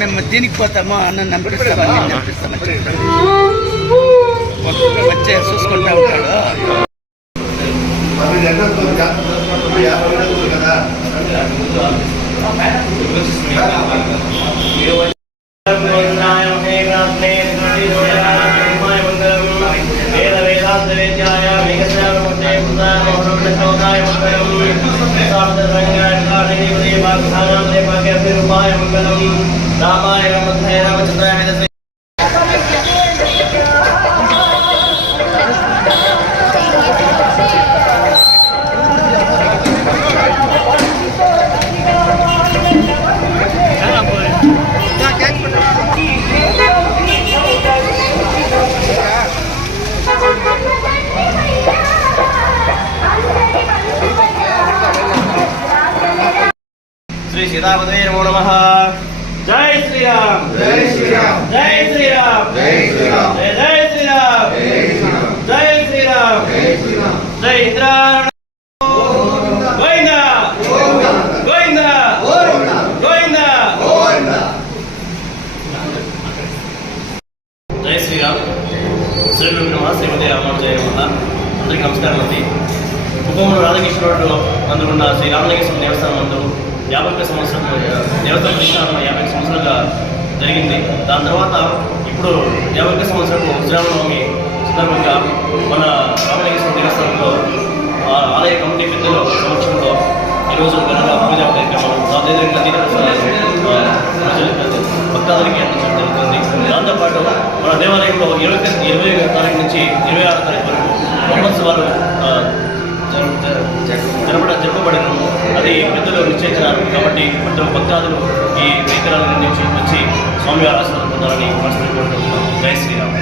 మేము దీనికి పోతాము అన్న నంపిస్తామని వచ్చే చూసుకుంటా ఉంటాడు. श्री सीतापते नमो नमः। जय श्री राम, जय श्री राम, जय श्री राम, जय श्री राम, जय श्री राम, जय श्री राम, जय श्री राम, जय इंद्रायण गोविंदा गोविंदा गोविंदा गोविंदा। जय श्री राम। श्री श्रीमती रामानुजय అందరికీ నమస్కారం అండి. కుప్పంలో రాధాకృష్ణ రోడ్డు అందుకున్న శ్రీ రామలింగేశ్వర దేవస్థానం నందు 50 సంవత్సరం దేవస్థాన ప్రతిష్టాపన 50 సంవత్సరాలుగా జరిగింది. దాని తర్వాత ఇప్పుడు 50 సంవత్సరాలు శ్రీరామనవమి సందర్భంగా మన రామలింగేశ్వర దేవస్థానంలో ఆలయ కమిటీ పెద్దల సమక్షంలో ఈరోజు ఘనంగా పూజా కార్యక్రమం అదేవిధంగా భక్తాదులకి అందించడం జరుగుతుంది. దాంతోపాటు మన దేవాలయంలో 20 తారీఖు నుంచి 26 తారీఖు వరకు మహోత్సవాలు జరపబడిన అది పెద్దలు నిశ్చయించినారు. కాబట్టి ప్రతి భక్తాదులు ఈ పరికరాల నుంచి వచ్చి స్వామివారి ఆశీర్వాదం పొందాలని మనస్ఫూర్తిగా కోరుకుంటున్నాం. జై శ్రీరామ్.